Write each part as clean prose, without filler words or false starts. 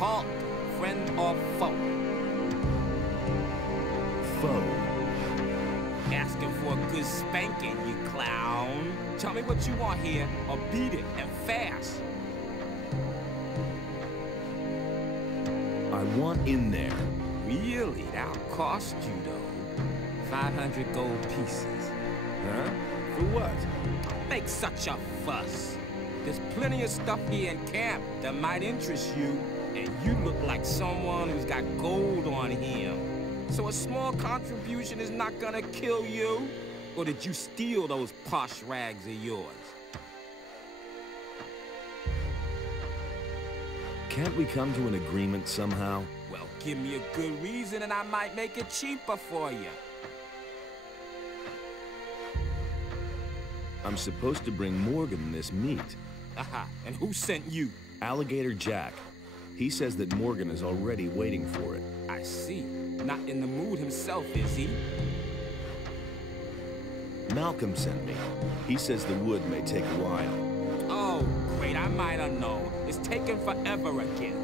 Halt, friend or foe? Foe. Asking for a good spanking, you clown. Tell me what you want here, or beat it, and fast. I want in there. Really? That'll cost you, though. 500 gold pieces. Huh? For what? Don't make such a fuss. There's plenty of stuff here in camp that might interest you, and you look like someone who's got gold on him. So a small contribution is not gonna kill you? Or did you steal those posh rags of yours? Can't we come to an agreement somehow? Well, give me a good reason and I might make it cheaper for you. I'm supposed to bring Morgan this meat. Aha, and who sent you? Alligator Jack. He says that Morgan is already waiting for it. I see. Not in the mood himself, is he? Malcolm sent me. He says the wood may take a while. Oh, great, I might have known. It's taken forever again.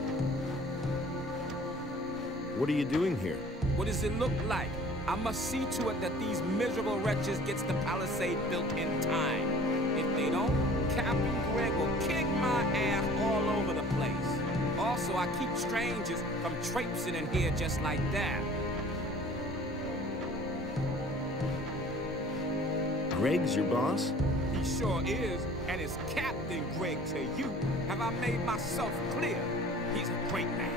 What are you doing here? What does it look like? I must see to it that these miserable wretches gets the palisade built in time. If they don't, Captain Greg will kick my ass all over the place. Also, I keep strangers from traipsing in here just like that. Greg's your boss? He sure is, and it's Captain Greg to you. Have I made myself clear? He's a great man.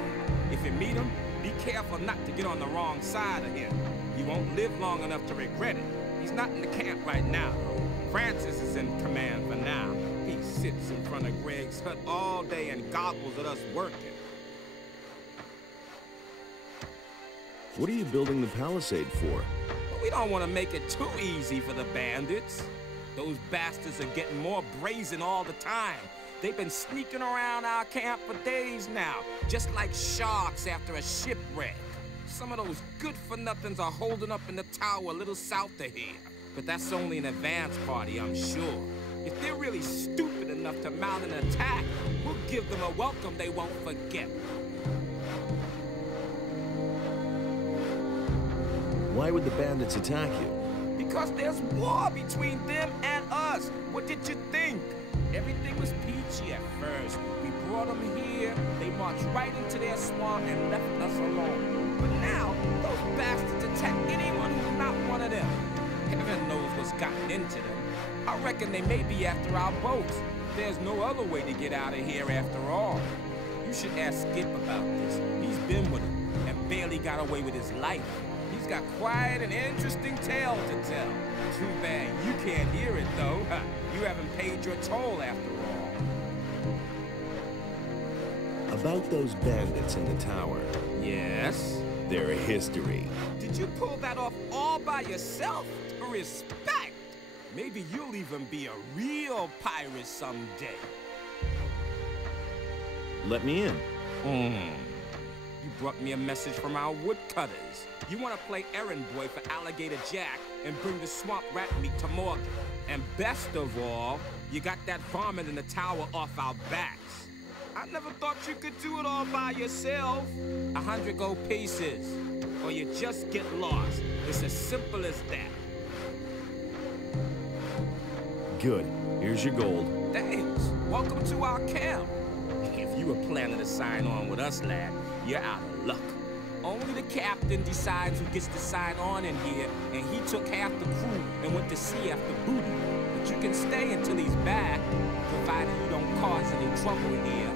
If you meet him, be careful not to get on the wrong side of him. You won't live long enough to regret it. He's not in the camp right now, though. Francis is in command for now. He sits in front of Greg's hut all day and gobbles at us working. What are you building the palisade for? But we don't want to make it too easy for the bandits. Those bastards are getting more brazen all the time. They've been sneaking around our camp for days now, just like sharks after a shipwreck. Some of those good-for-nothings are holding up in the tower a little south of here. But that's only an advance party, I'm sure. If they're really stupid enough to mount an attack, we'll give them a welcome they won't forget. Why would the bandits attack you? Because there's war between them and us. What did you think? Everything was peachy at first. We brought them here, they marched right into their swamp and left us alone. But now, those bastards attack anyone who's not one of them. Heaven knows what's gotten into them. I reckon they may be after our boats. There's no other way to get out of here after all. You should ask Skip about this. He's been with them and barely got away with his life. He's got quite an interesting tale to tell. Too bad you can't hear it, though. You haven't paid your toll after all. About those bandits in the tower. Yes? Their history. Did you pull that off all by yourself? Respect! Maybe you'll even be a real pirate someday. Let me in. You brought me a message from our woodcutters. You want to play errand boy for Alligator Jack and bring the swamp rat meat to Morgan. And best of all, you got that varmint in the tower off our backs. I never thought you could do it all by yourself. 100 gold pieces, or you just get lost. It's as simple as that. Good. Here's your gold. Thanks. Welcome to our camp. If you were planning to sign on with us, lad, you're out of luck. Only the captain decides who gets to sign on in here, and he took half the crew and went to sea after booty. But you can stay until he's back, provided you don't cause any trouble here.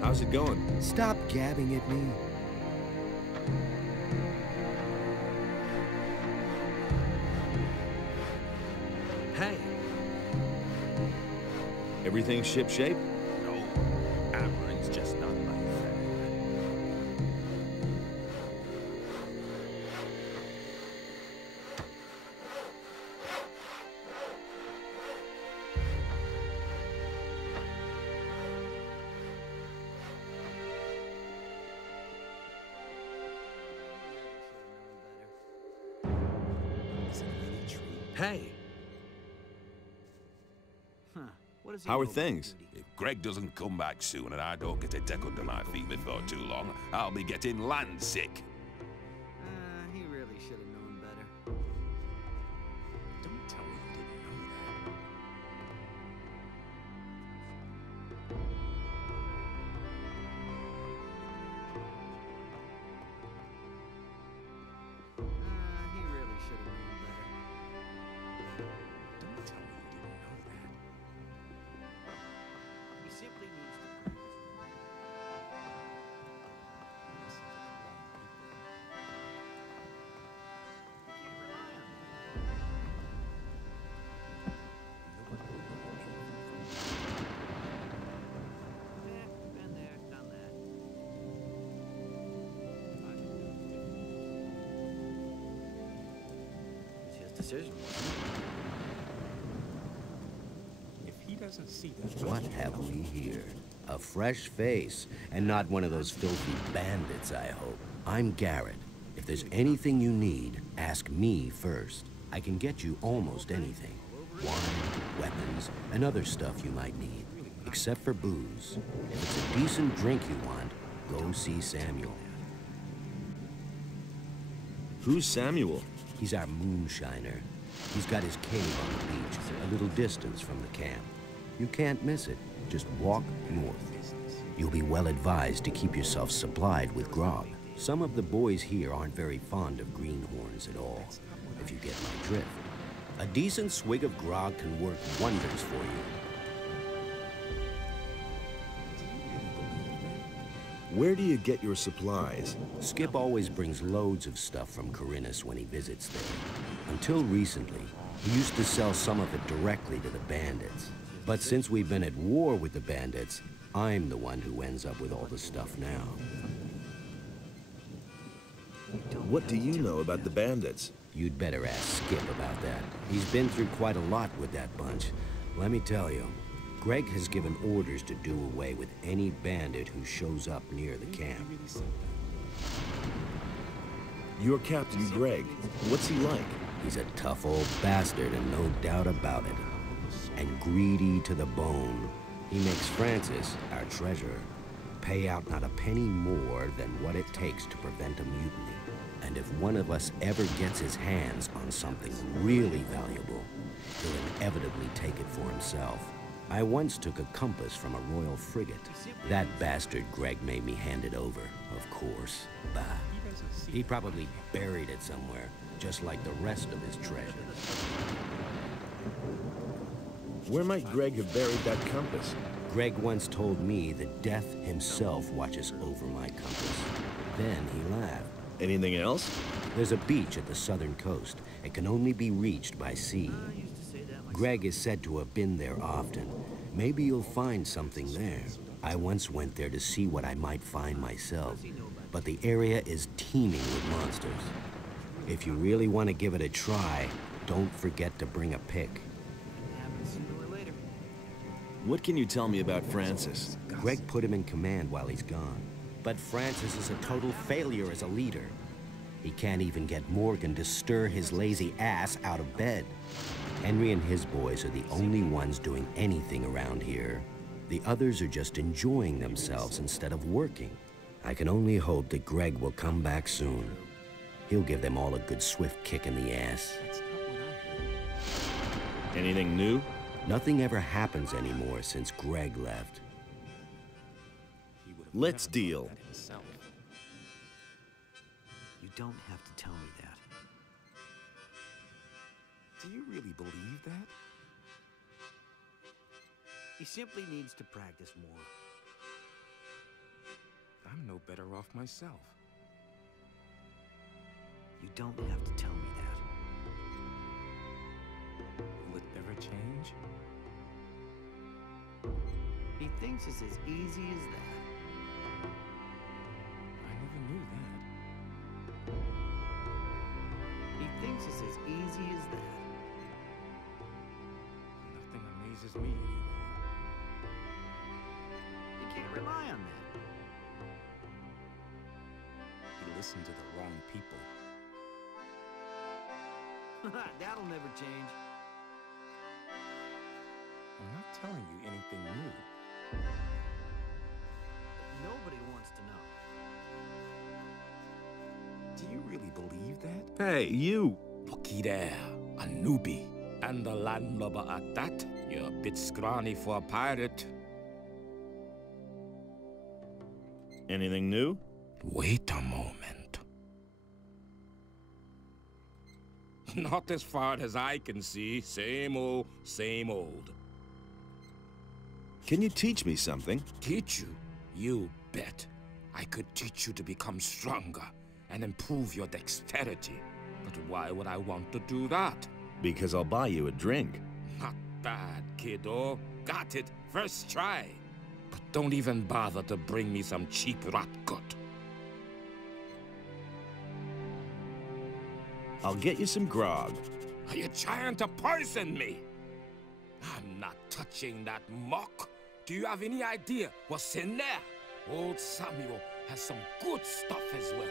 How's it going? Stop gabbing at me. Hey. Everything shipshape? No, Amarin's just not like that. Hey. Huh. What does he How know are about things? duty? If Greg doesn't come back soon and I don't get a deck under my feet before too long, I'll be getting land sick. He really should have known better. Don't tell me you didn't know that. He really should have known better. Don't tell me you didn't know that. He simply needs to practice. Listen to the wrong people. You can't rely on that. Nobody will know anything Been there, done that. It's his decision, wasn't If he doesn't see that. What have we here? A fresh face, and not one of those filthy bandits, I hope. I'm Garrett. If there's anything you need, ask me first. I can get you almost anything. Wine, weapons, and other stuff you might need. Except for booze. If it's a decent drink you want, go see Samuel. Who's Samuel? He's our moonshiner. He's got his cave on the beach, a little distance from the camp. You can't miss it. Just walk north. You'll be well advised to keep yourself supplied with grog. Some of the boys here aren't very fond of greenhorns at all, if you get my drift. A decent swig of grog can work wonders for you. Where do you get your supplies? Skip always brings loads of stuff from Corinus when he visits there. Until recently, he used to sell some of it directly to the bandits. But since we've been at war with the bandits, I'm the one who ends up with all the stuff now. What do you know about the bandits? You'd better ask Skip about that. He's been through quite a lot with that bunch. Let me tell you, Greg has given orders to do away with any bandit who shows up near the camp. You're Captain Greg. What's he like? He's a tough old bastard, and no doubt about it. And greedy to the bone. He makes Francis, our treasurer, pay out not a penny more than what it takes to prevent a mutiny. And if one of us ever gets his hands on something really valuable, he'll inevitably take it for himself. I once took a compass from a royal frigate. That bastard Greg made me hand it over, of course. Bah. He probably buried it somewhere, just like the rest of his treasure. Where might Greg have buried that compass? Greg once told me that death himself watches over my compass. Then he laughed. Anything else? There's a beach at the southern coast. It can only be reached by sea. Greg is said to have been there often. Maybe you'll find something there. I once went there to see what I might find myself, but the area is teeming with monsters. If you really want to give it a try, don't forget to bring a pick. What can you tell me about Francis? Greg put him in command while he's gone. But Francis is a total failure as a leader. He can't even get Morgan to stir his lazy ass out of bed. Henry and his boys are the only ones doing anything around here. The others are just enjoying themselves instead of working. I can only hope that Greg will come back soon. He'll give them all a good swift kick in the ass. Anything new? Nothing ever happens anymore since Greg left. Let's deal. You don't have to tell me that. Do you really believe that? He simply needs to practice more. I'm no better off myself. You don't have to tell me that. Will it ever change? He thinks it's as easy as that. I never knew that. He thinks it's as easy as that. Nothing amazes me anymore. You can't rely on that. You listen to the wrong people. That'll never change. I'm not telling you anything new. Nobody wants to know. Do you really believe that? Hey, you! Looky there, a newbie. And a landlubber at that. You're a bit scrawny for a pirate. Anything new? Wait a moment. Not as far as I can see. Same old, same old. Can you teach me something? Teach you? You bet. I could teach you to become stronger and improve your dexterity. But why would I want to do that? Because I'll buy you a drink. Not bad, kiddo. Got it. First try. But don't even bother to bring me some cheap rotgut. I'll get you some grog. Are you trying to poison me? I'm not touching that muck. Do you have any idea what's in there? Old Samuel has some good stuff as well.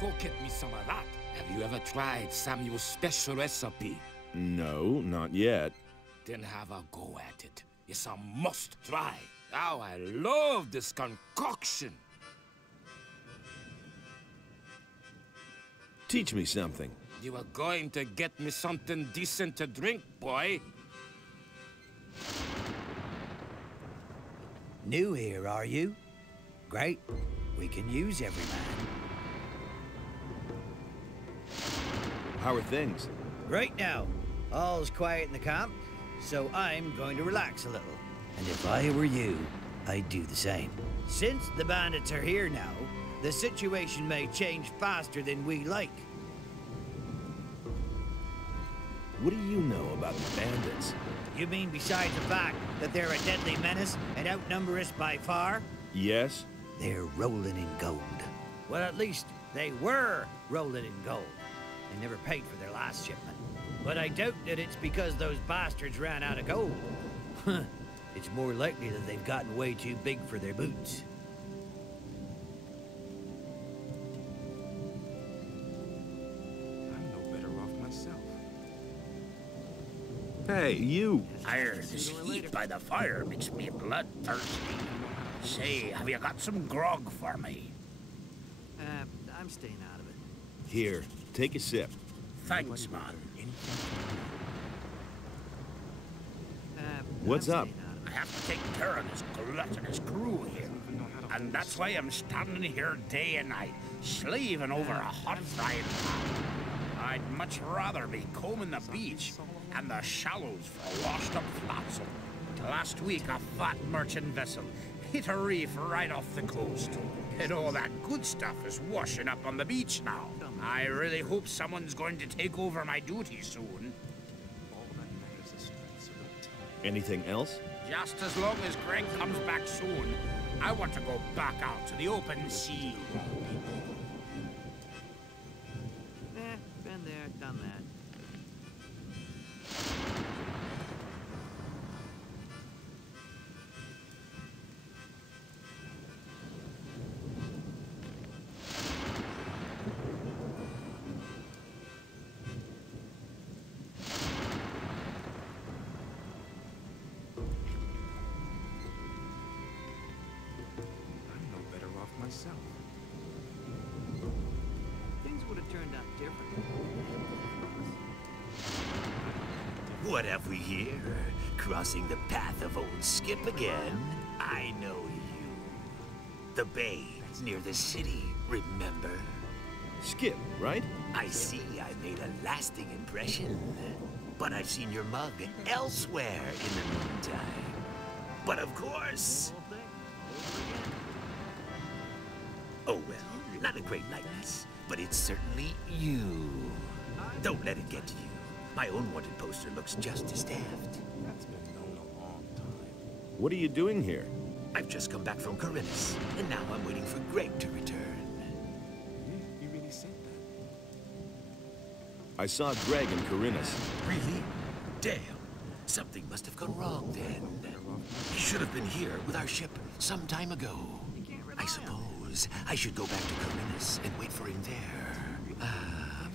Go get me some of that. Have you ever tried Samuel's special recipe? No, not yet. Then have a go at it. It's a must try. Oh, I love this concoction. Teach me something. You were going to get me something decent to drink, boy. New here, are you? Great. We can use every man. How are things? Right now, all's quiet in the camp, so I'm going to relax a little. And if I were you, I'd do the same. Since the bandits are here now, the situation may change faster than we like. What do you know about the bandits? You mean besides the fact that they're a deadly menace and outnumber us by far? Yes? They're rolling in gold. Well, at least they were rolling in gold. They never paid for their last shipment. But I doubt that it's because those bastards ran out of gold. It's more likely that they've gotten way too big for their boots. I'm no better off myself. Hey, you! This heat by the fire makes me bloodthirsty. Say, have you got some grog for me? I'm staying out of it. Here, take a sip. Thanks, man. What's up? I have to take care of this gluttonous crew here. And that's why I'm standing here day and night, slaving over a hot frying pan. I'd much rather be combing the beach and the shallows for washed-up flotsam. Last week, a fat merchant vessel hit a reef right off the coast. And all that good stuff is washing up on the beach now. I really hope someone's going to take over my duty soon. Anything else? Just as long as Greg comes back soon, I want to go back out to the open sea. Been there, done that. Myself. Things would have turned out differently. What have we here? Crossing the path of old Skip again? I know you. The bay, near the city, remember? Skip, right? I see I made a lasting impression. But I've seen your mug elsewhere in the meantime. But of course... Whole thing, over again. Oh well, not a great likeness, but it's certainly you. Don't let it get to you. My own wanted poster looks just as daft. That's been known a long time. What are you doing here? I've just come back from Corinthus, and now I'm waiting for Greg to return. You really said that? I saw Greg in Corinthus. Really? Damn. Something must have gone wrong then. He should have been here with our ship some time ago. I suppose I should go back to Corinthus and wait for him there.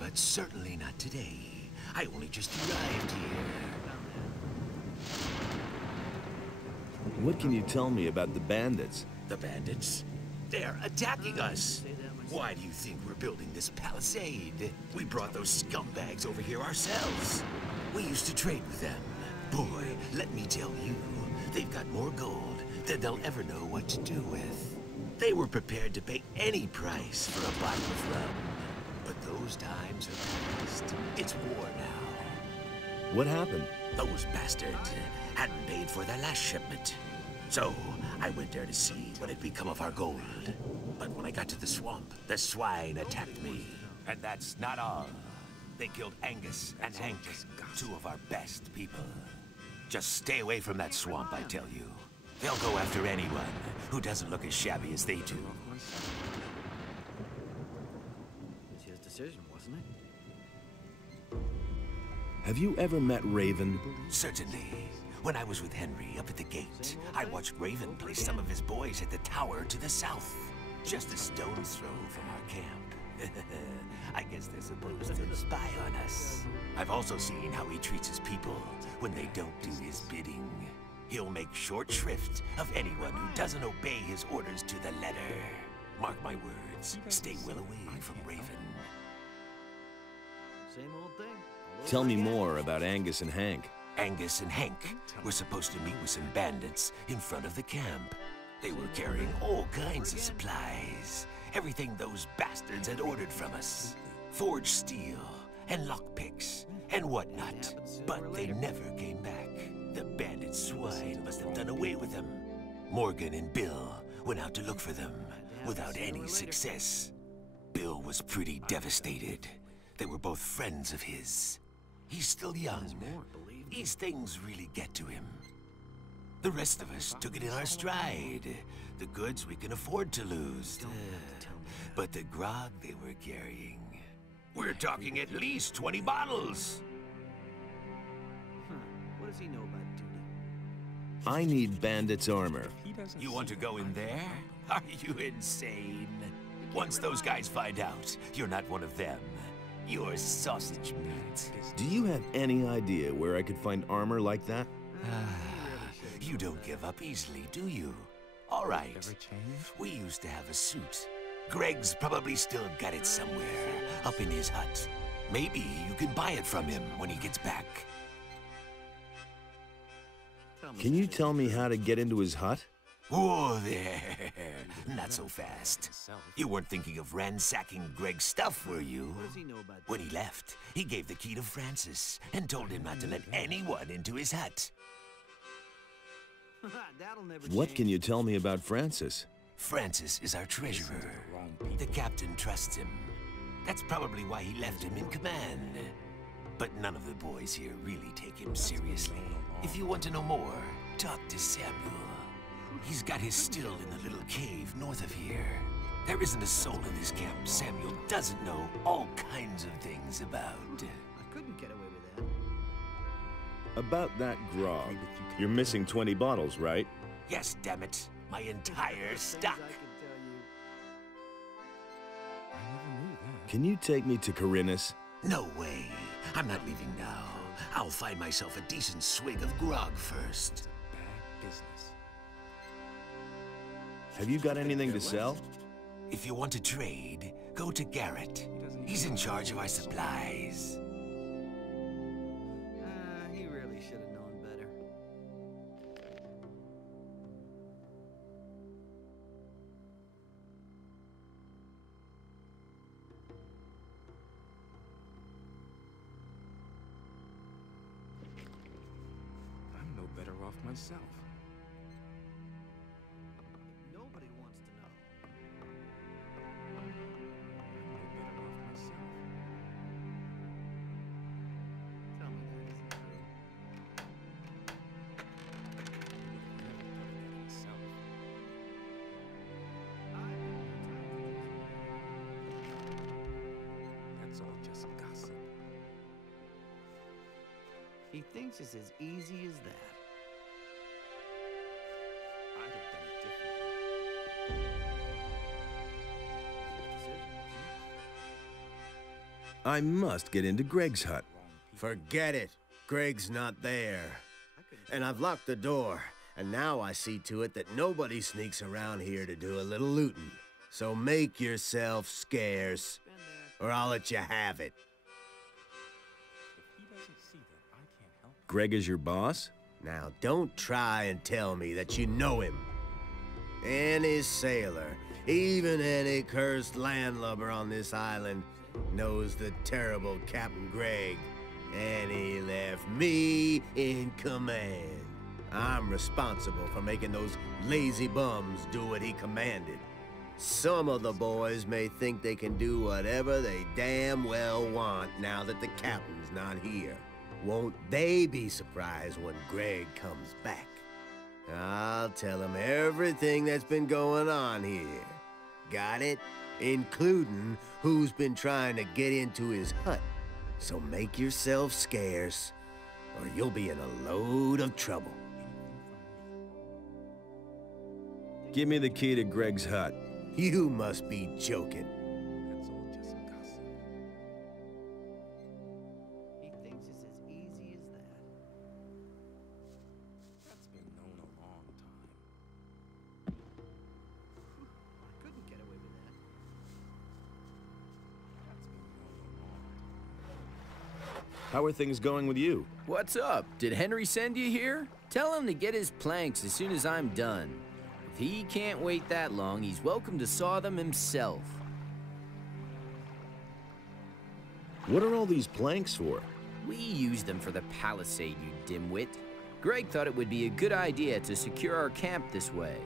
But certainly not today. I only just arrived here. What can you tell me about the bandits? The bandits? They're attacking us. Why do you think we're building this palisade? We brought those scumbags over here ourselves. We used to trade with them. Boy, let me tell you, they've got more gold than they'll ever know what to do with. They were prepared to pay any price for a bottle of rum. But those times are past. It's war now. What happened? Those bastards hadn't paid for their last shipment. So, I went there to see what had become of our gold. But when I got to the swamp, the swine attacked me. And that's not all. They killed Angus and Hank, two of our best people. Just stay away from that swamp, I tell you. They'll go after anyone who doesn't look as shabby as they do. It's his decision, wasn't it? Have you ever met Raven? Certainly. When I was with Henry up at the gate, I watched Raven place some of his boys at the tower to the south. Just a stone's throw from our camp. I guess they're supposed to spy on us. I've also seen how he treats his people when they don't do his bidding. He'll make short shrift of anyone who doesn't obey his orders to the letter. Mark my words, stay well away from Raven. Same old thing. Tell me more about Angus and Hank. Angus and Hank were supposed to meet with some bandits in front of the camp. They were carrying all kinds of supplies. Everything those bastards had ordered from us. Forged steel, and lockpicks, and whatnot. But they never came back. The bandit swine must have done away with them. Morgan and Bill went out to look for them, without any success. Bill was pretty devastated. They were both friends of his. He's still young. These things really get to him. The rest of us took it in our stride. The goods we can afford to lose. But the grog they were carrying... We're talking at least 20 bottles! Huh. What does he know about duty? I need bandits' armor. You want to go in there? Are you insane? Once those guys find out, you're not one of them. You're sausage meat. Do you have any idea where I could find armor like that? You don't give up easily, do you? All right. We used to have a suit. Greg's probably still got it somewhere, up in his hut. Maybe you can buy it from him when he gets back. Can you tell me how to get into his hut? Whoa there. Not so fast. You weren't thinking of ransacking Greg's stuff, were you? What does he know about When he left, he gave the key to Francis and told him not to let anyone into his hut. That'll never What change. can you tell me about Francis? Francis is our treasurer. The captain trusts him. That's probably why he left him in command. But none of the boys here really take him seriously. If you want to know more, talk to Samuel. He's got his still in the little cave north of here. There isn't a soul in this camp Samuel doesn't know all kinds of things about. I couldn't get away with that. About that grog. You're missing 20 bottles, right? Yes, damn it. My entire stock. Things I could tell you. Can you take me to Corinus? No way. I'm not leaving now. I'll find myself a decent swig of grog first. Have you got anything to sell? If you want to trade, go to Garrett. He's in charge of our supplies. He really should have known better. I'm no better off myself. Nobody wants to know. I'm no better off myself. Tell me that isn't true. That's all just gossip. He thinks it's as easy as that. I'd have done it differently. I must get into Greg's hut. Forget it. Greg's not there. And I've locked the door, and now I see to it that nobody sneaks around here to do a little looting. So make yourself scarce, or I'll let you have it. Greg is your boss? Now, don't try and tell me that you know him. Any sailor, even any cursed landlubber on this island, knows the terrible Captain Greg. And he left me in command. I'm responsible for making those lazy bums do what he commanded. Some of the boys may think they can do whatever they damn well want now that the captain's not here. Won't they be surprised when Greg comes back? I'll tell him everything that's been going on here. Got it? Including who's been trying to get into his hut. So make yourself scarce, or you'll be in a load of trouble. Give me the key to Greg's hut. You must be joking. That's all just gossip. He thinks it's as easy as that. That's been known a long time. I couldn't get away with that. That's been known a long time. How are things going with you? What's up? Did Henry send you here? Tell him to get his planks as soon as I'm done. If he can't wait that long, he's welcome to saw them himself. What are all these planks for? We use them for the palisade, you dimwit. Greg thought it would be a good idea to secure our camp this way.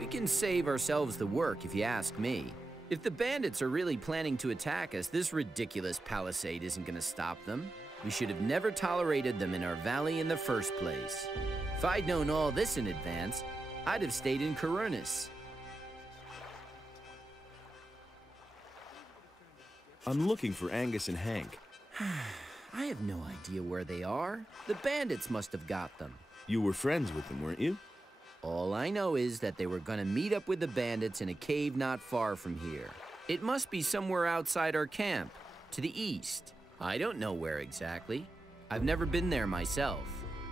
We can save ourselves the work, if you ask me. If the bandits are really planning to attack us, this ridiculous palisade isn't gonna stop them. We should have never tolerated them in our valley in the first place. If I'd known all this in advance, I'd have stayed in Corunus. I'm looking for Angus and Hank. I have no idea where they are. The bandits must have got them. You were friends with them, weren't you? All I know is that they were gonna meet up with the bandits in a cave not far from here. It must be somewhere outside our camp, to the east. I don't know where exactly. I've never been there myself.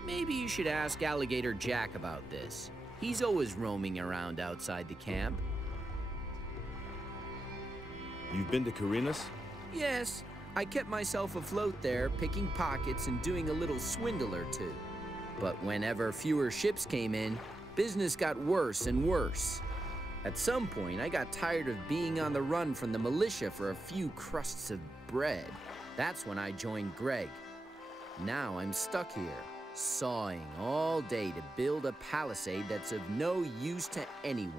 Maybe you should ask Alligator Jack about this. He's always roaming around outside the camp. You've been to Corunus? Yes, I kept myself afloat there, picking pockets and doing a little swindle or two. But whenever fewer ships came in, business got worse and worse. At some point, I got tired of being on the run from the militia for a few crusts of bread. That's when I joined Greg. Now I'm stuck here, sawing all day to build a palisade that's of no use to anyone.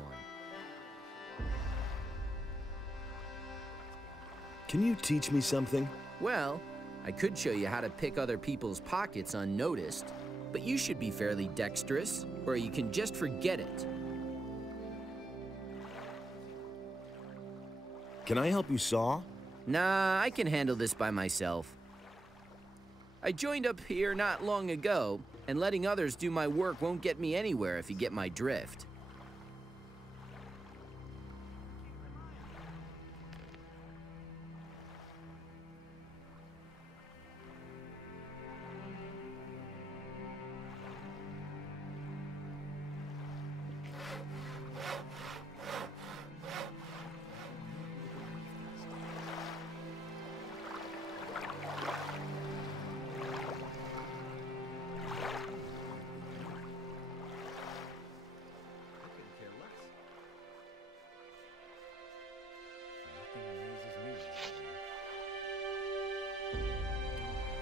Can you teach me something? Well, I could show you how to pick other people's pockets unnoticed, but you should be fairly dexterous, or you can just forget it. Can I help you saw? Nah, I can handle this by myself. I joined up here not long ago, and letting others do my work won't get me anywhere if you get my drift.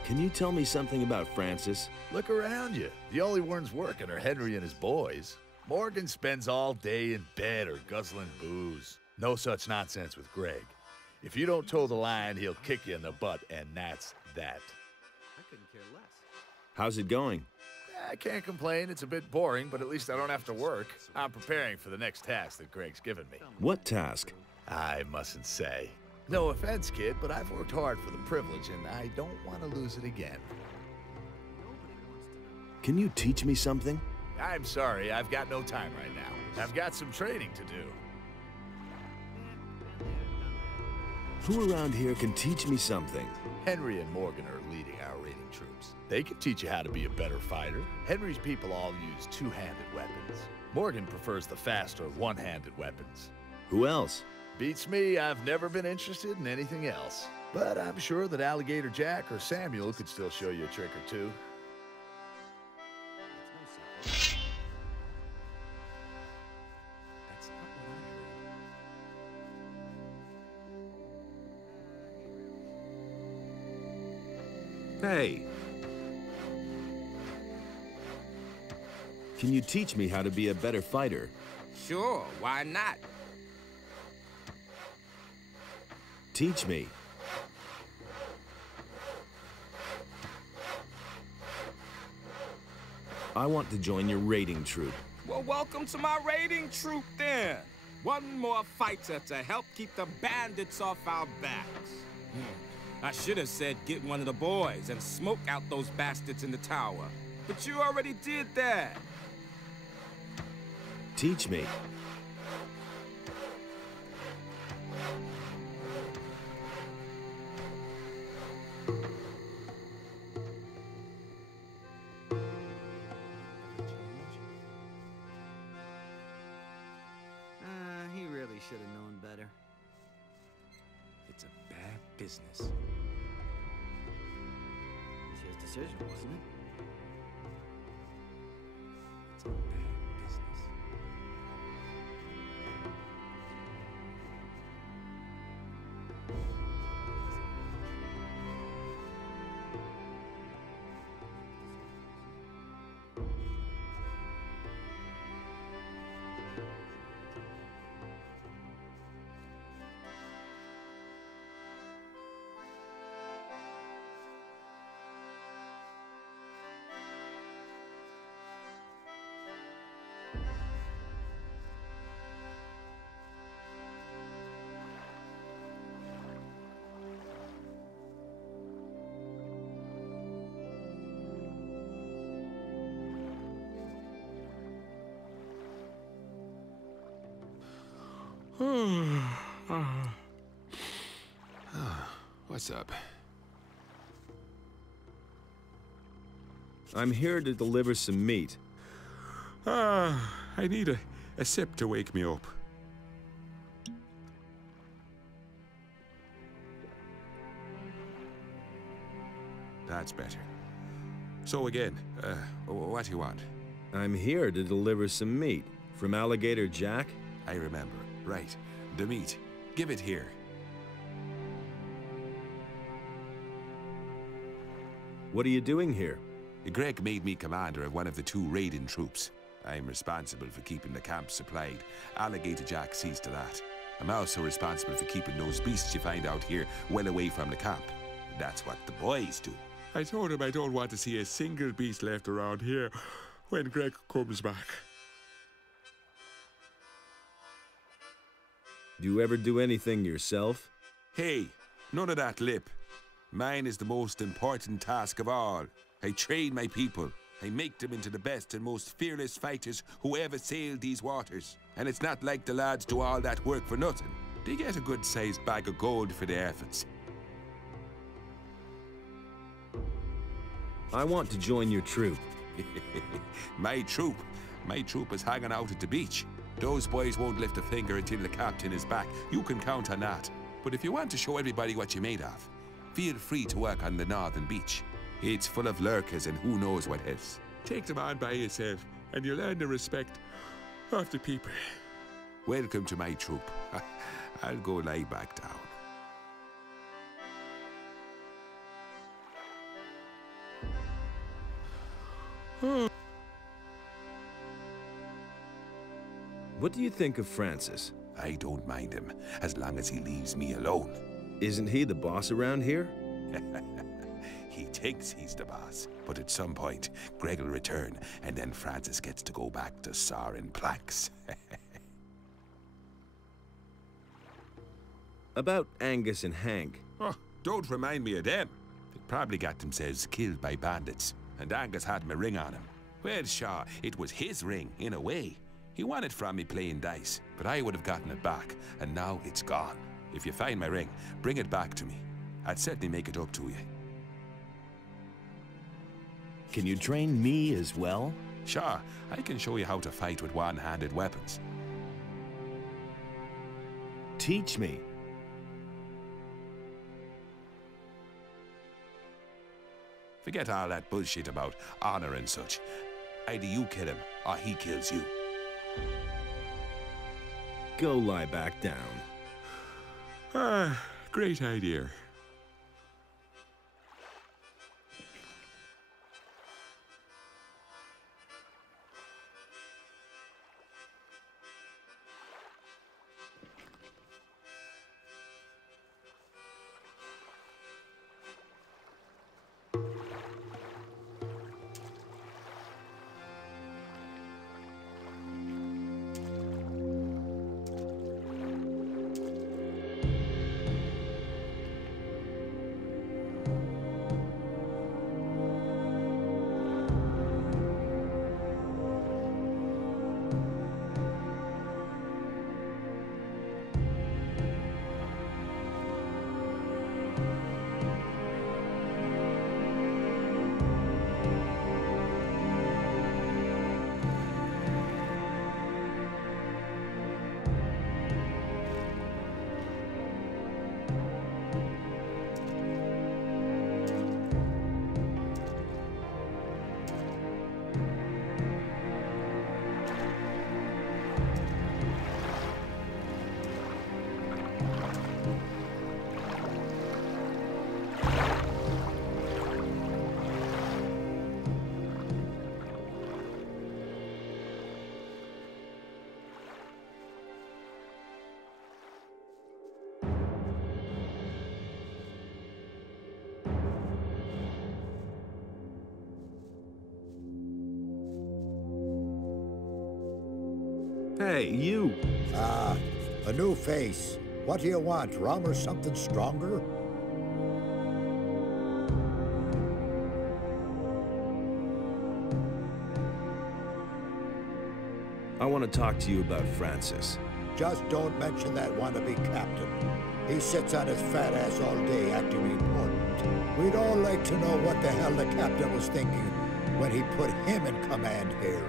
Can you tell me something about Francis? Look around you. The only ones working are Henry and his boys. Morgan spends all day in bed or guzzling booze. No such nonsense with Greg. If you don't toe the line, he'll kick you in the butt, and that's that. I couldn't care less. How's it going? I can't complain. It's a bit boring, but at least I don't have to work. I'm preparing for the next task that Greg's given me. What task? I mustn't say. No offense, kid, but I've worked hard for the privilege, and I don't want to lose it again. Can you teach me something? I'm sorry, I've got no time right now. I've got some training to do. Who around here can teach me something? Henry and Morgan are leading our raiding troops. They can teach you how to be a better fighter. Henry's people all use two-handed weapons. Morgan prefers the faster one-handed weapons. Who else? Beats me, I've never been interested in anything else. But I'm sure that Alligator Jack or Samuel could still show you a trick or two. That's not what I heard. Hey. Can you teach me how to be a better fighter? Sure, why not? Teach me. I want to join your raiding troop. Well, welcome to my raiding troop then. One more fighter to help keep the bandits off our backs. I should have said get one of the boys and smoke out those bastards in the tower. But you already did that. Teach me. He really should have known better. It's a bad business. It's his decision, wasn't it? It's a bad business. What's up? I'm here to deliver some meat. I need a sip to wake me up. That's better. So again, what do you want? I'm here to deliver some meat. From Alligator Jack? I remember. Right. The meat. Give it here. What are you doing here? Greg made me commander of one of the two raiding troops. I'm responsible for keeping the camp supplied. Alligator Jack sees to that. I'm also responsible for keeping those beasts you find out here well away from the camp. That's what the boys do. I told him I don't want to see a single beast left around here when Greg comes back. Do you ever do anything yourself? Hey, none of that lip. Mine is the most important task of all. I train my people. I make them into the best and most fearless fighters who ever sailed these waters. And it's not like the lads do all that work for nothing. They get a good-sized bag of gold for their efforts. I want to join your troop. My troop? My troop is hanging out at the beach. Those boys won't lift a finger until the captain is back. You can count on that. But if you want to show everybody what you're made of, feel free to work on the northern beach. It's full of lurkers and who knows what else. Take them on by yourself, and you'll earn the respect of the people. Welcome to my troop. I'll go lie back down. What do you think of Francis? I don't mind him, as long as he leaves me alone. Isn't he the boss around here? He thinks he's the boss, but at some point, Greg will return, and then Francis gets to go back to sawing planks. About Angus and Hank. Oh, don't remind me of them. They probably got themselves killed by bandits, and Angus had my ring on him. Well, Shaw, it was his ring, in a way. He won it from me playing dice, but I would have gotten it back, and now it's gone. If you find my ring, bring it back to me. I'd certainly make it up to you. Can you train me as well? Sure, I can show you how to fight with one-handed weapons. Teach me. Forget all that bullshit about honor and such. Either you kill him, or he kills you. Go lie back down. Ah, great idea. Hey, you! Ah, a new face. What do you want, rum or something stronger? I want to talk to you about Francis. Just don't mention that wannabe captain. He sits on his fat ass all day acting important. We'd all like to know what the hell the captain was thinking when he put him in command here.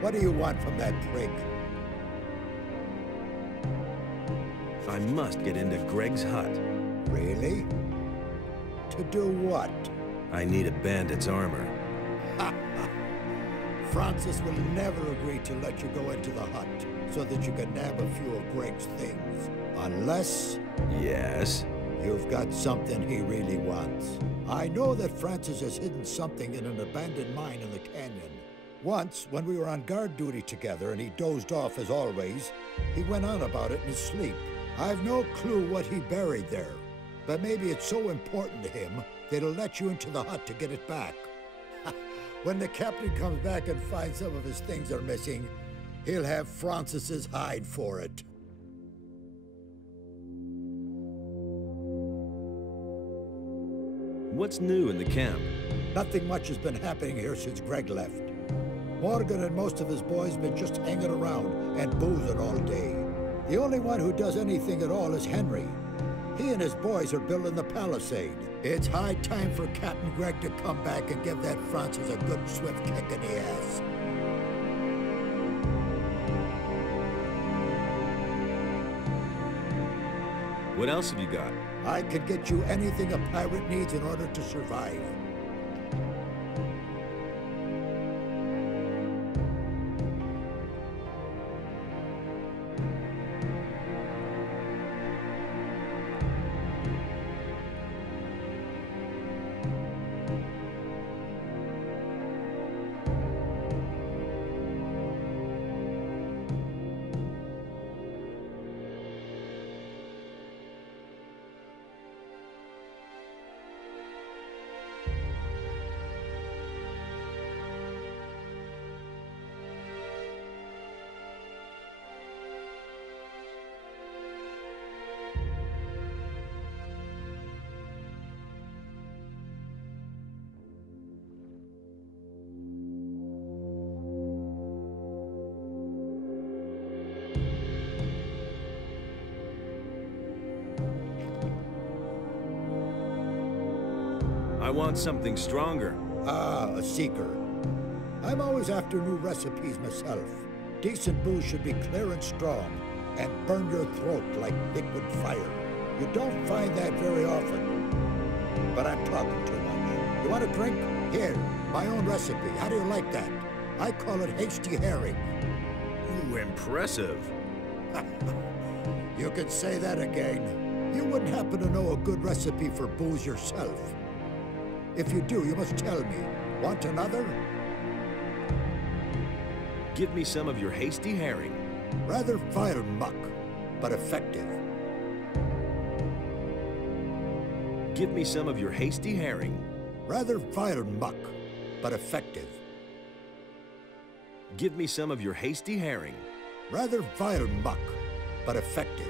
What do you want from that prig? I must get into Greg's hut. Really? To do what? I need a bandit's armor. Francis will never agree to let you go into the hut so that you can nab a few of Greg's things. Unless... Yes? You've got something he really wants. I know that Francis has hidden something in an abandoned mine in the canyon. Once, when we were on guard duty together and he dozed off as always, he went on about it in his sleep. I've no clue what he buried there, but maybe it's so important to him that he'll let you into the hut to get it back. When the captain comes back and finds some of his things are missing, he'll have Francis's hide for it. What's new in the camp? Nothing much has been happening here since Greg left. Morgan and most of his boys been just hanging around and boozing all day. The only one who does anything at all is Henry. He and his boys are building the palisade. It's high time for Captain Greg to come back and give that Francis a good swift kick in the ass. What else have you got? I could get you anything a pirate needs in order to survive. want something stronger. Ah, a seeker. I'm always after new recipes myself. Decent booze should be clear and strong, and burn your throat like liquid fire. You don't find that very often. But I'm talking too much. You want a drink? Here, my own recipe. How do you like that? I call it hasty herring. Ooh, impressive. You could say that again. You wouldn't happen to know a good recipe for booze yourself. If you do, you must tell me. Want another? Give me some of your hasty herring. Rather vile muck, but effective. Give me some of your hasty herring. Rather vile muck, but effective. Give me some of your hasty herring. Rather vile muck, but effective.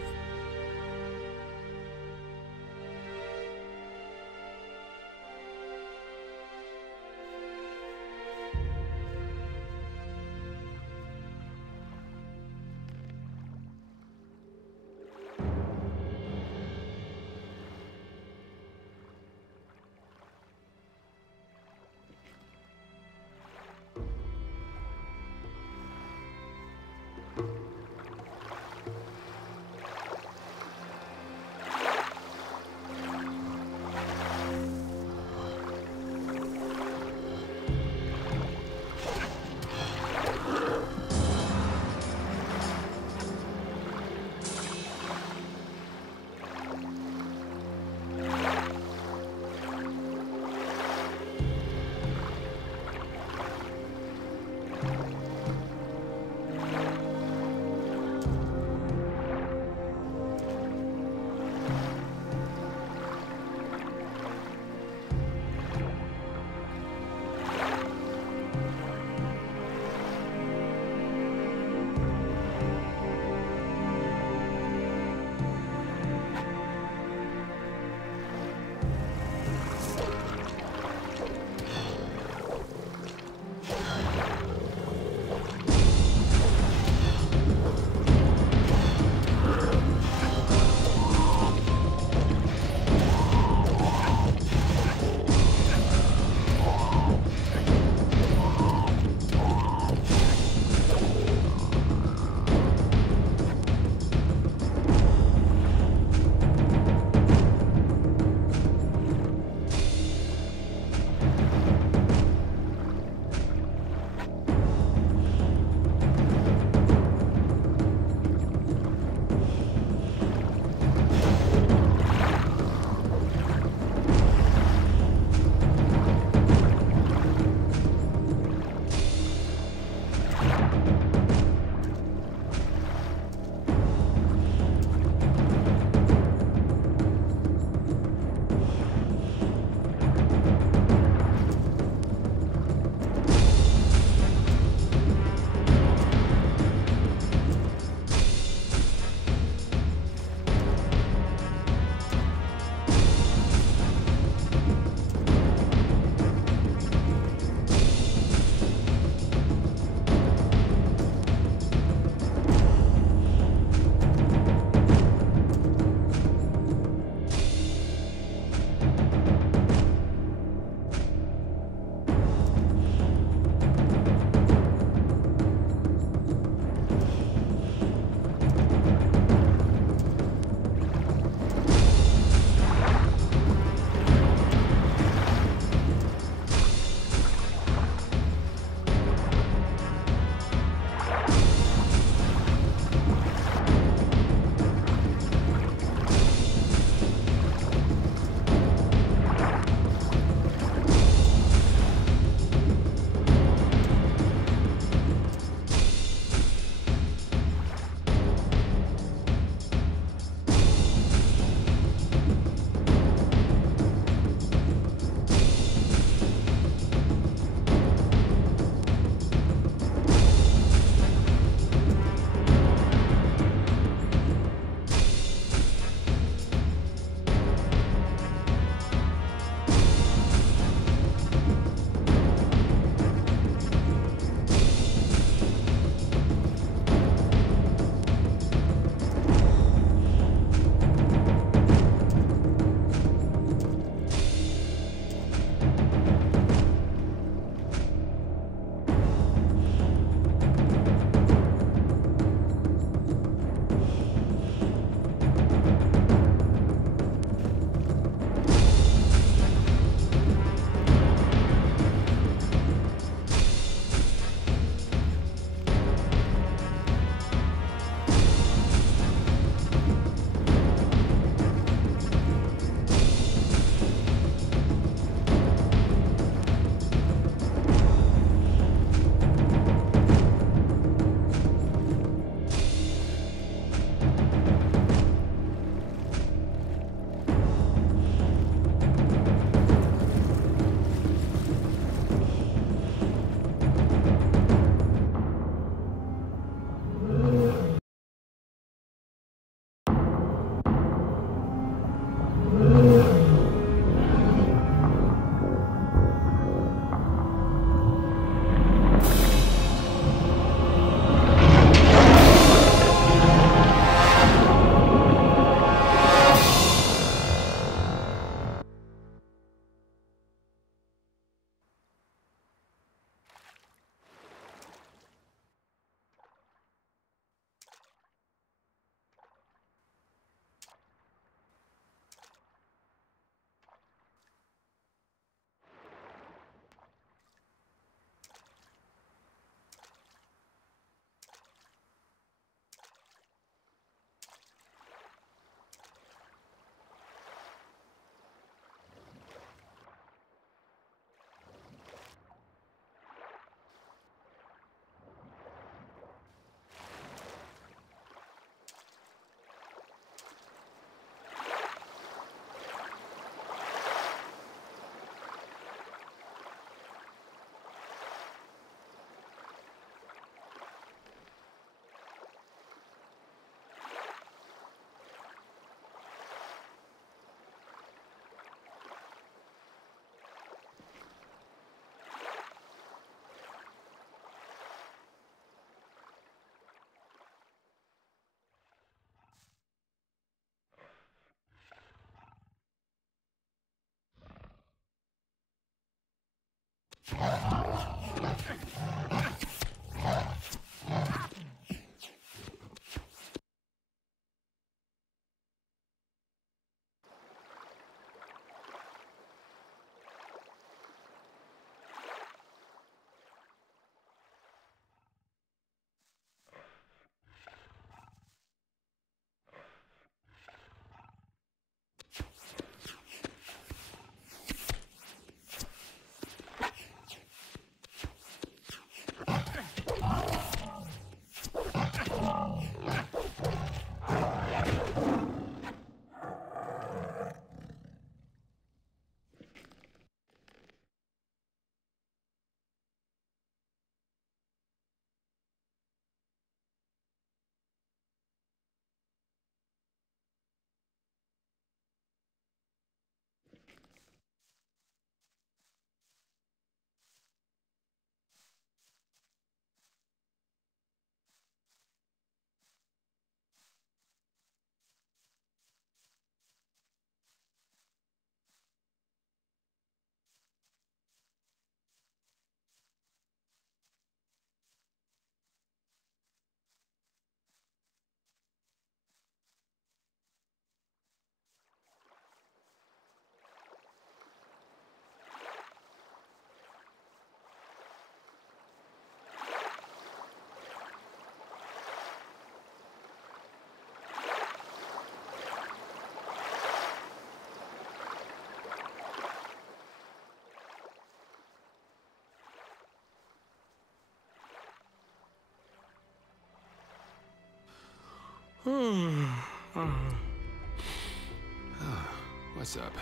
What's up?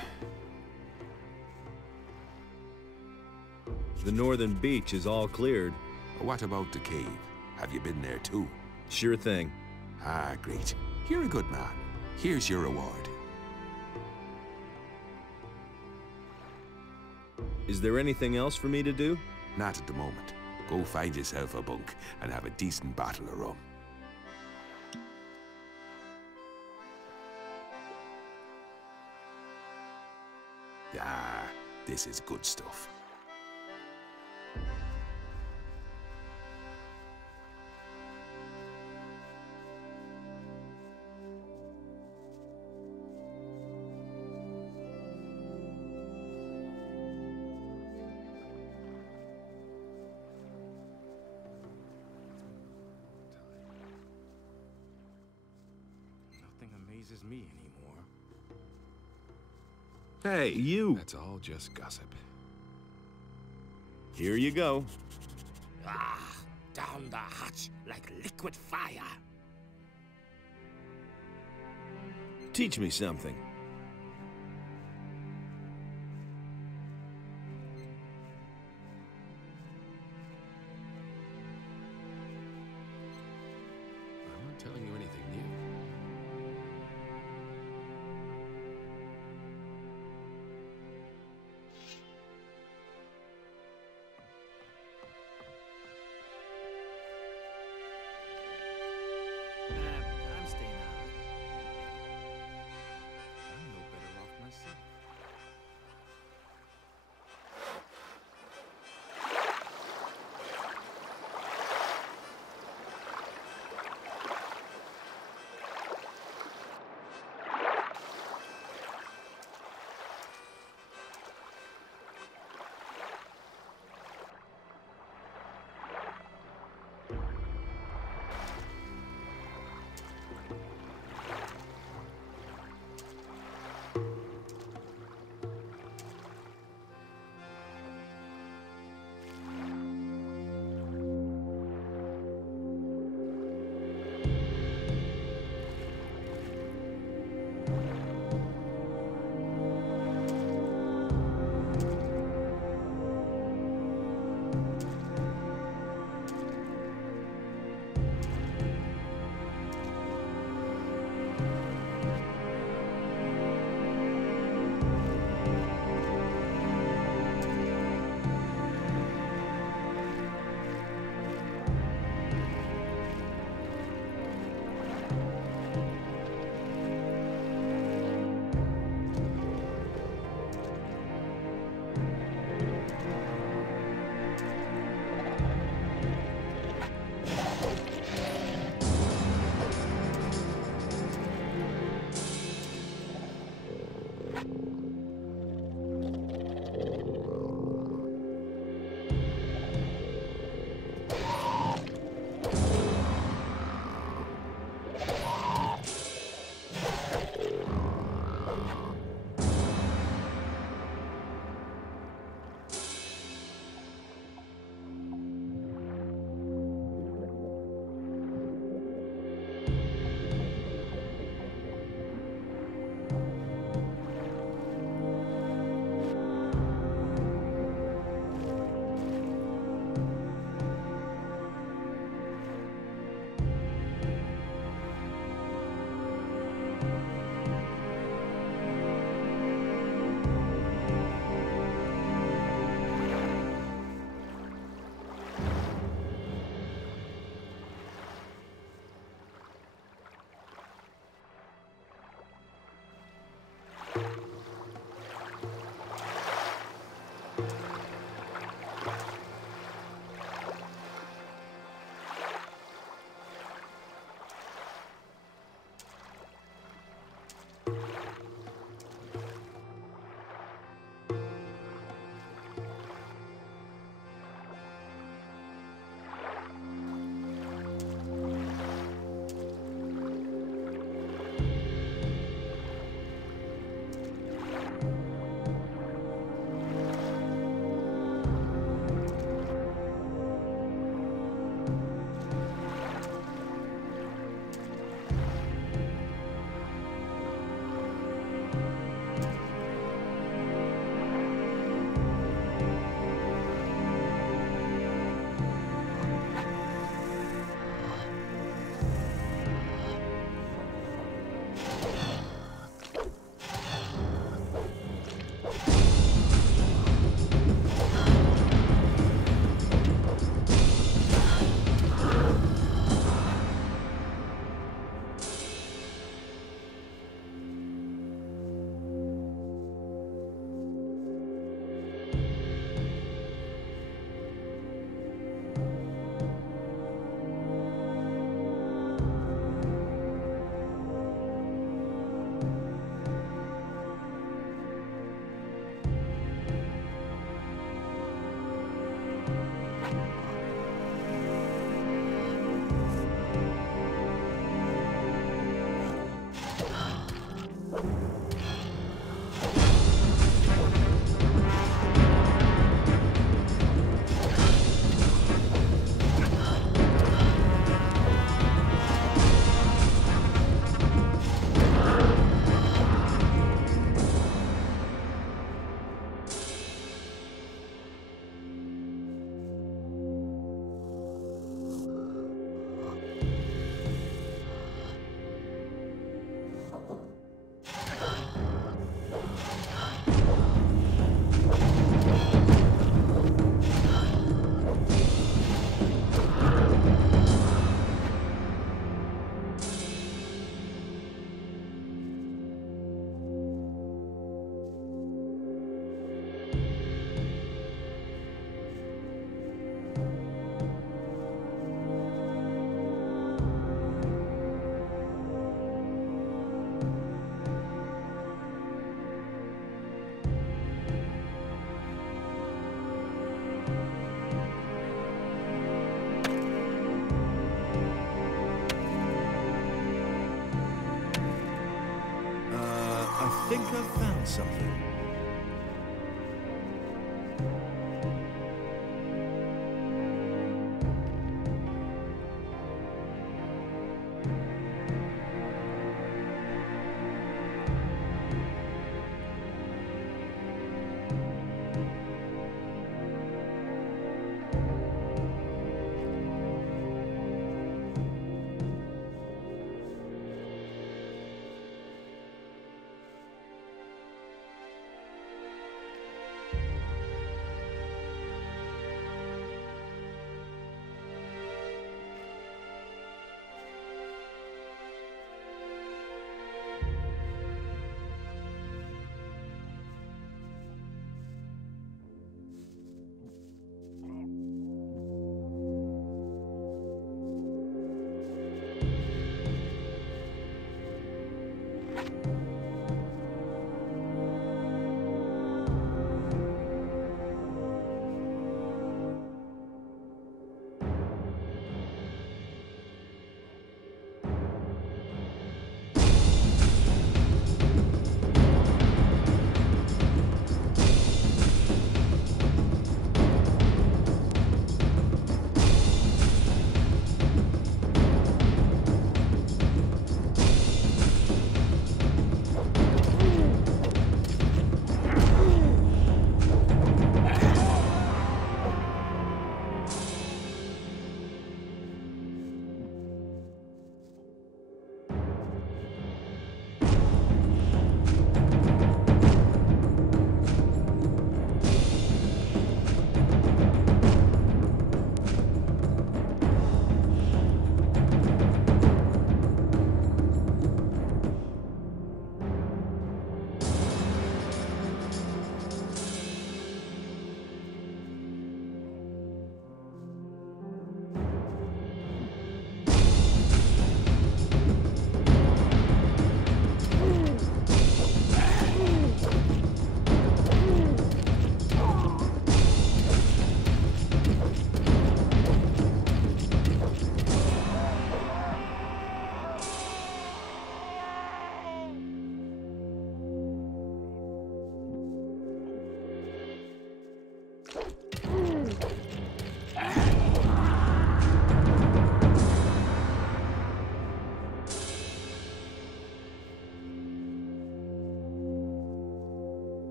The northern beach is all cleared. What about the cave? Have you been there too? Sure thing. Ah, great. You're a good man. Here's your reward. Is there anything else for me to do? Not at the moment. Go find yourself a bunk and have a decent bottle of rum. Ah, this is good stuff. Nothing amazes me anymore. Hey, you! That's all just gossip. Here you go. Ah, down the hatch like liquid fire. Teach me something. I'm not telling you anything new. I'm staying out. think I've found something.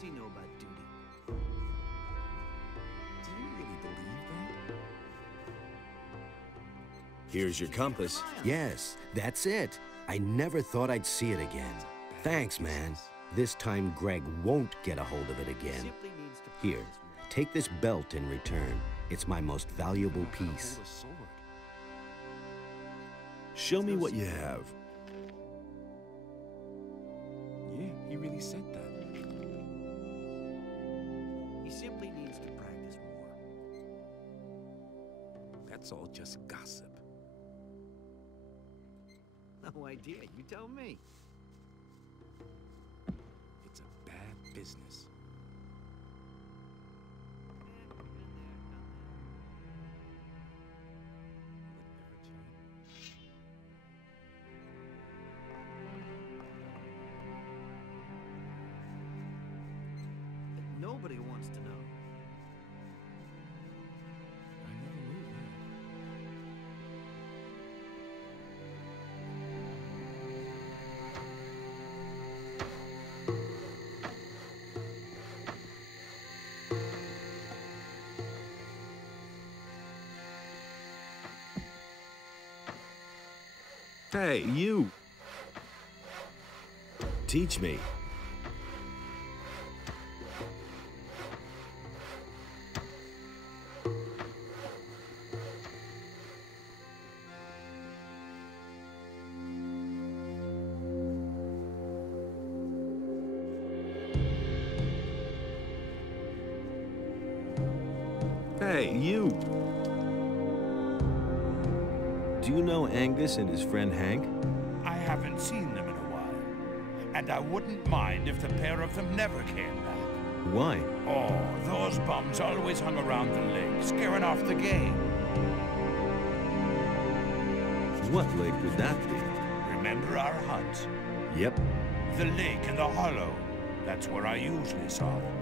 does he know about duty? Do you really believe that? Here's your compass. Yes, that's it. I never thought I'd see it again. Thanks, man. This time Greg won't get a hold of it again. Simply needs to Here, take this belt in return. It's my most valuable piece. Hold a sword. Show me what you have. Yeah, he really said that. He simply needs to practice more. That's all just gossip. No idea. You tell me. It's a bad business. Will it ever change? But nobody wants to know. I never knew that. Hey, you! Teach me. Hey, you! Do you know Angus and his friend Hank? I haven't seen them in a while. And I wouldn't mind if the pair of them never came back. Why? Oh, those bums always hung around the lake, scaring off the game. What lake would that be? Remember our hunt? Yep. The lake in the hollow. That's where I usually saw them.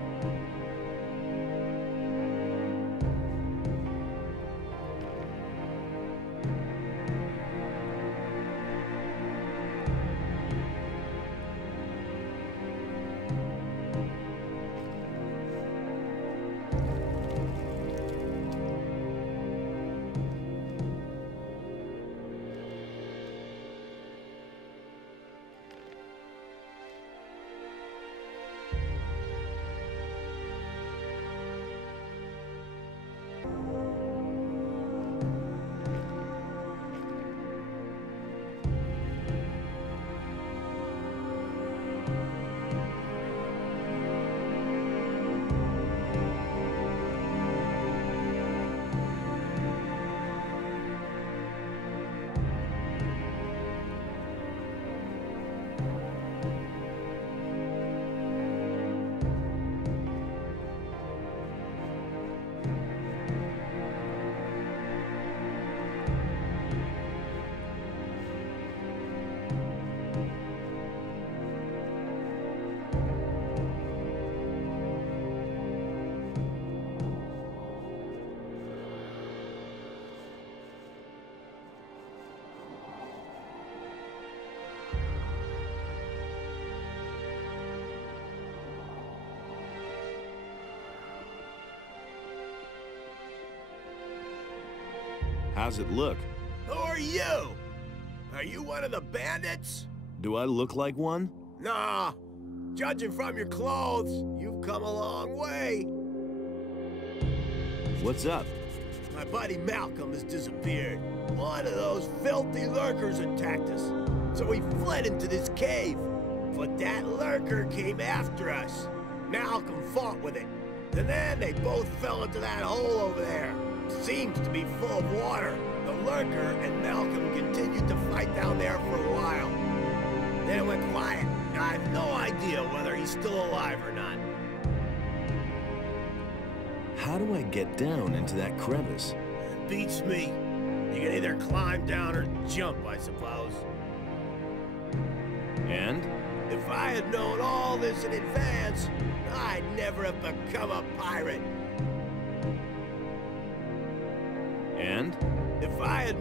How's it look? Who are you? Are you one of the bandits? Do I look like one? Nah. Judging from your clothes, you've come a long way. What's up? My buddy Malcolm has disappeared. One of those filthy lurkers attacked us, so we fled into this cave. But that lurker came after us. Malcolm fought with it, and then they both fell into that hole over there. Seems to be full of water. The lurker and Malcolm continued to fight down there for a while. Then it went quiet. I have no idea whether he's still alive or not. How do I get down into that crevice? Beats me. You can either climb down or jump, I suppose. And? If I had known all this in advance, I'd never have become a pirate. And? If I had...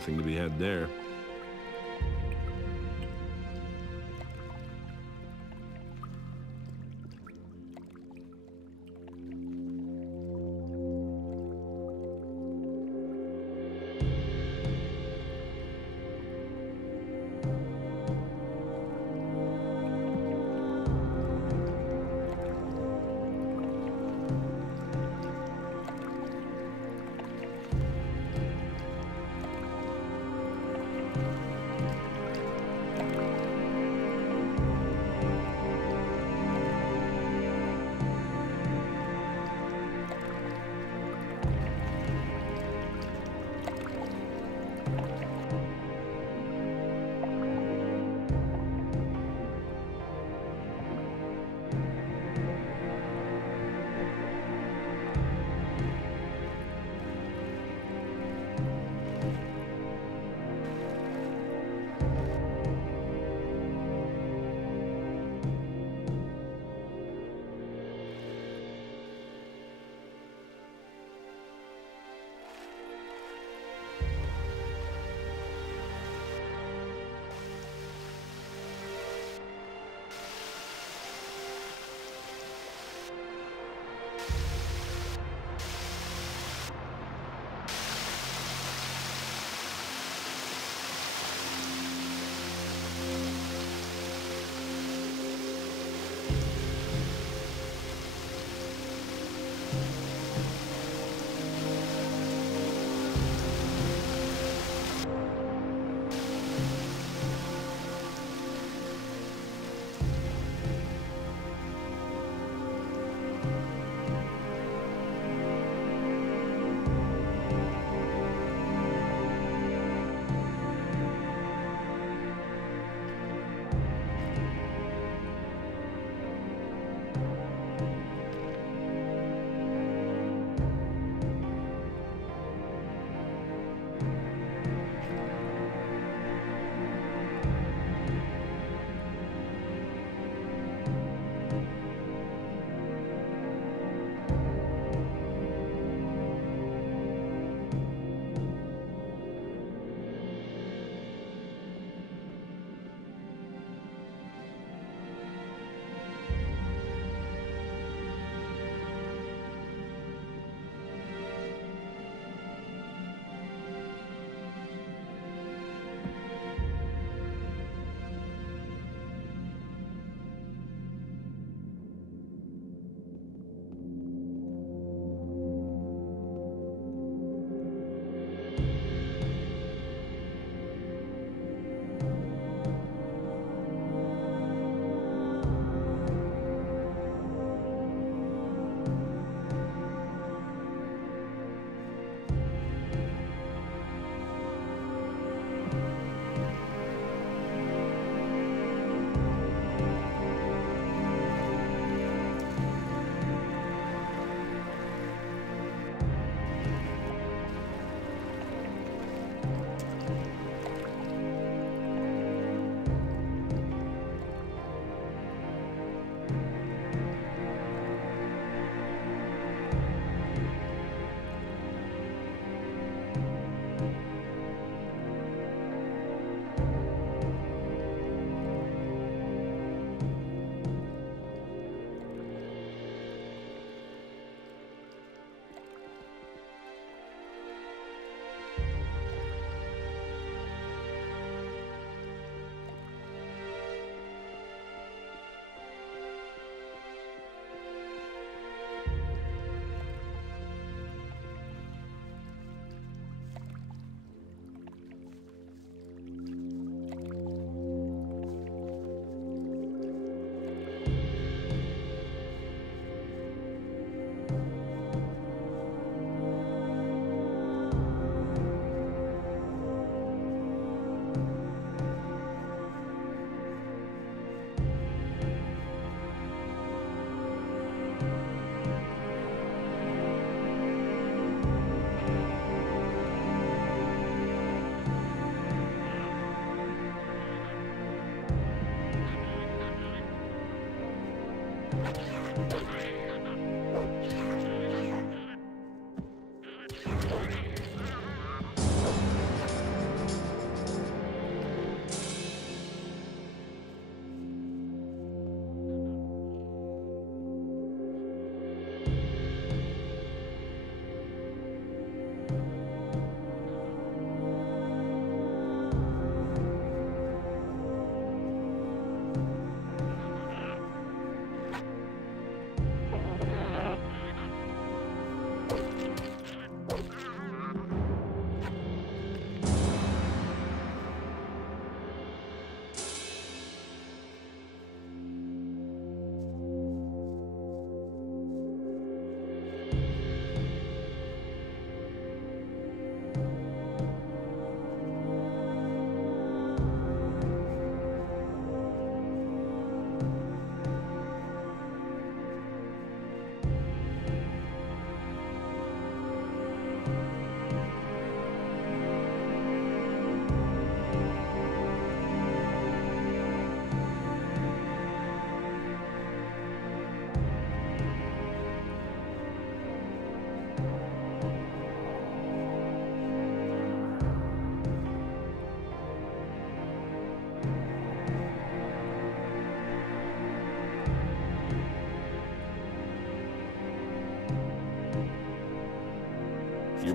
Nothing to be had there.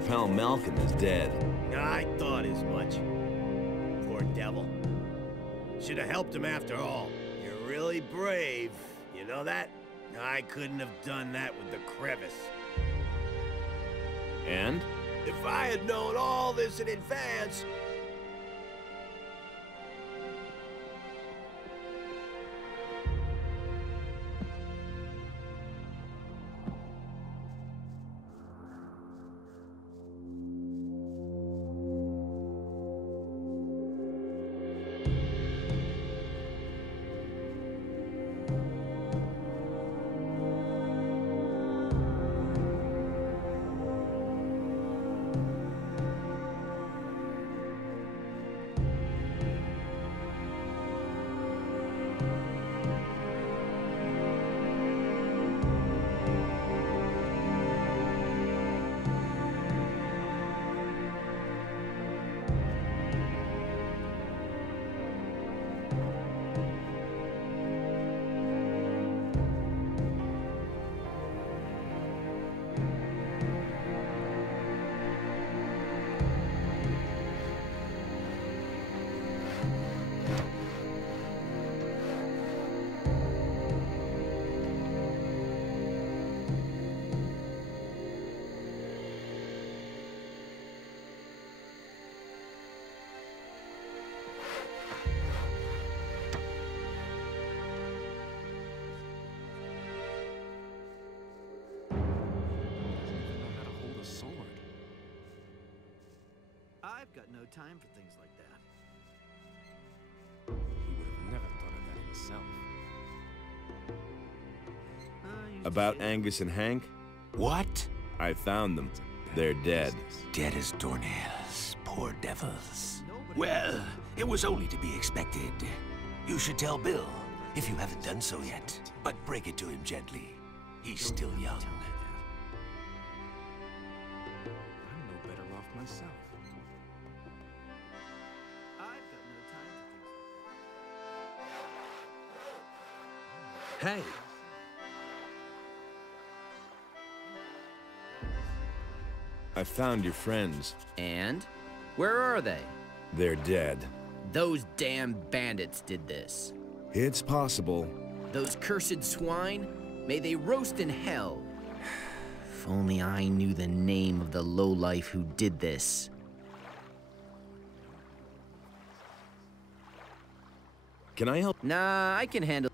pal Malcolm is dead. I thought as much. Poor devil. Should have helped him after all. You're really brave. You know that? I couldn't have done that with the crevice. And? If I had known all this in advance... I've got no time for things like that. He would have never thought of that himself. About Angus and Hank? What? I found them. They're dead. Dead as doornails. Poor devils. Well, it was only to be expected. You should tell Bill, if you haven't done so yet. But break it to him gently. He's still young. I'm no better off myself. I've got no time for things like that. Hey! I found your friends. And? Where are they? They're dead. Those damn bandits did this. It's possible. Those cursed swine? May they roast in hell. If only I knew the name of the lowlife who did this. Can I help? Nah, I can handle.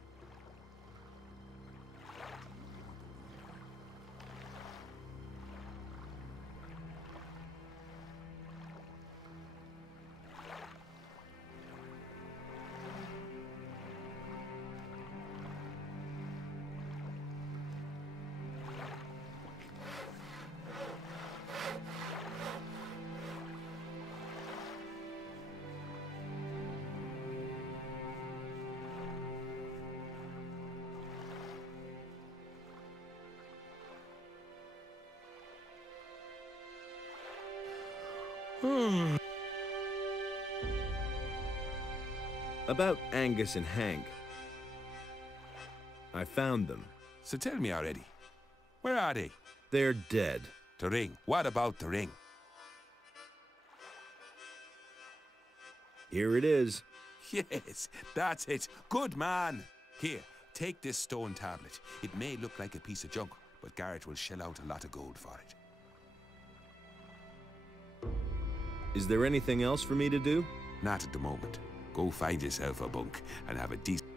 About Angus and Hank. I found them. So tell me already, where are they? They're dead. The ring. What about the ring? Here it is. Yes, that's it. Good man. Here, take this stone tablet. It may look like a piece of junk, but Garrett will shell out a lot of gold for it. Is there anything else for me to do? Not at the moment. Go find yourself a bunk and have a decent...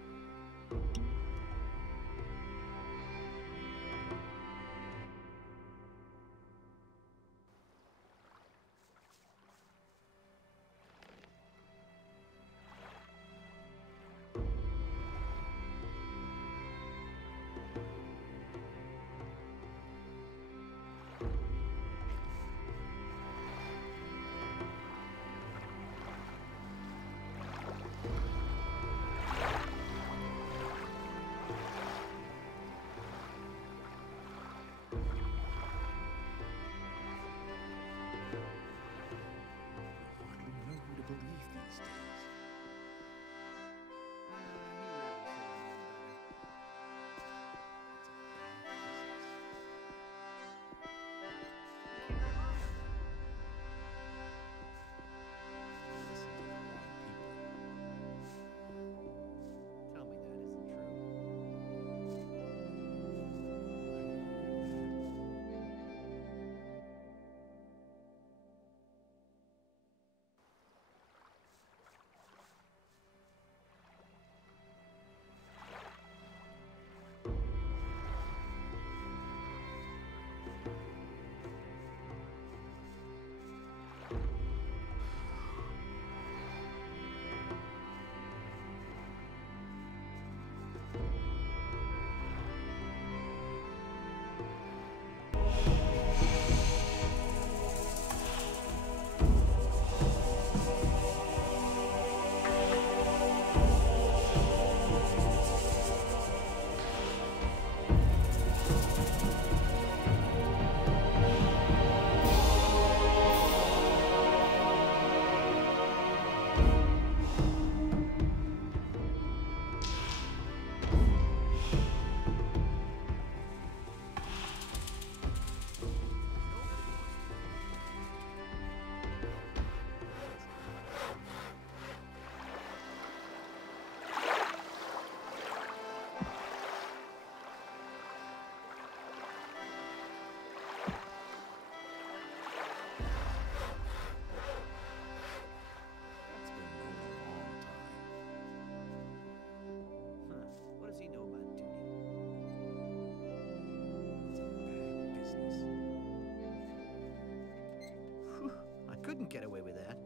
couldn't get away with that.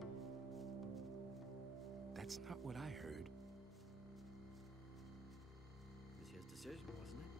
That's not what I heard. It was his decision, wasn't it?